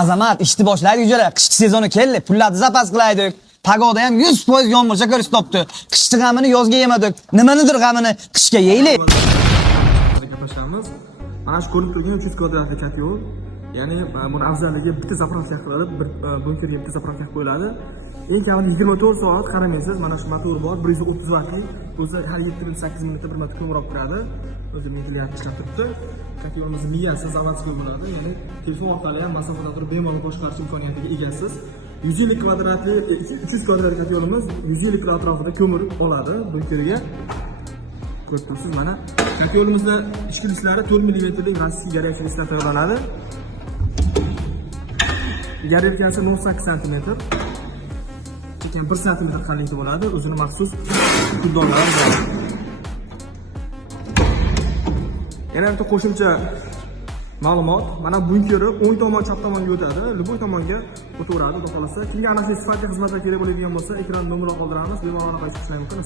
Azamat, ishni boshlaydi ujalar. Qishki sezoni keldi. Pullarni zapas qilaydik. Pagoda ham 100% yomg'ircha ko'rib topdi. Qishni g'amini yozga yemadik. Nimanidir g'amini qishga yeylik. Gaplashamiz. Mana shu ko'rib turgan 300 kvadratli kotel, ya'ni buni afzalligi bitta zapravka qiladi, bir bunkerga bitta zapravka qo'yiladi. Eng kamida 24 soat qaramaysiz. Mana shu motor bor, 130 vatli. O'zi har 7 minut 8 minutda bir marta ko'mroq turadi. O'zi ventilyat ishlab turibdi. Kotelimiz miyasi zavodskiy bo'ladi, ya'ni telefon orqali ham masofadan turib bemalol boshqarish imkoniyatiga egasiz. 150 kvadratli 300 kvadratli kotelimiz 150 kg atrofida ko'mir oladi bunkerga. Ko'rib turibsiz, mana kotelimizda ichki idishlari 4 mm rossiy горячий idisdan tayyorlanadi. Garelkasi 0.8 cm. Chekkan 1 cm qalinlikda bo'ladi. O'zini maxsus kuldonlari bor. Yana bitta qo'shimcha ma'lumot. Mana bunkeri o'ng tomon, chap tomonga o'tadi. Любой tomonga o'taveradi, xudo xolasa. Kimga ana shu sifatli xizmatlar kerak bo'ladigan bo'lsa, ekran nomerini qoldiramiz. Bemalol aloqa qilishlar mumkin.